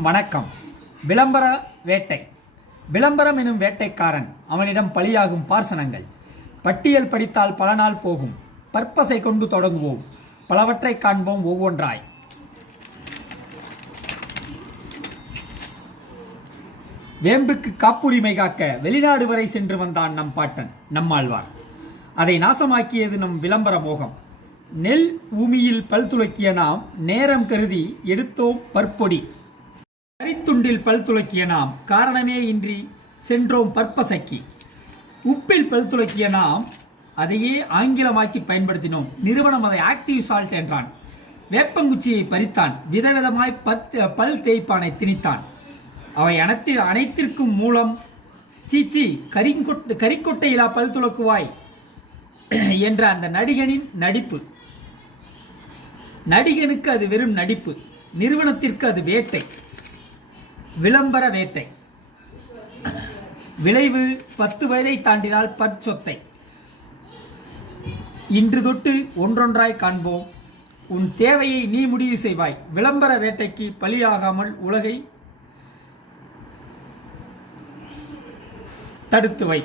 வணக்கம். விளம்பர வேட்டை. விளம்பரம் எனும் வேட்டைக்காரன், அவனிடம் பலியாகும் பார்சனங்கள். பட்டியல் படித்தால் பல நாள் போகும். பற்பசை கொண்டு தொடங்குவோம், பலவற்றை காண்போம் ஒவ்வொன்றாய். வேம்புக்கு காப்புரிமை காக்க வெளிநாடு வரை சென்று வந்தான் நம் பாட்டன் நம்மாழ்வார். அதை நாசமாக்கியது நம் விளம்பர மோகம். நெல் பூமியில் பல் துலக்கிய நாம் நேரம் கருதி எடுத்தோம் பற்பொடி. கரித்துண்டில் பல் துலக்கிய நாம் காரணமே இன்றி சென்றோம் பற்பசைக்கு. உப்பில் பல் துலக்கிய நாம் அதையே ஆங்கிலமாக்கி பயன்படுத்தினோம். நிறுவனம் அதை ஆக்டிவ் சால்ட் என்றான். வேப்பங்குச்சியை பறித்தான். விதவிதமாய் பல் தேய்ப்பானை திணித்தான். அவை அனைத்திற்கும் மூலம் சீச்சி கரிக்கொட்டையிலா பல் துலக்குவாய் என்ற அந்த நடிகனின் நடிப்பு. நடிகனுக்கு அது வெறும் நடிப்பு, நிறுவனத்திற்கு அது வேட்டை, விளம்பர வேட்டை. விளைவு 10 வயதை தாண்டினால் பற்சொத்தை. இன்று தொட்டு ஒன்றொன்றாய் காண்போம். உன் தேவையை நீ முடிவு செய்வாய். விளம்பர வேட்டைக்கு பலியாகாமல் உலகை தடுத்து வை.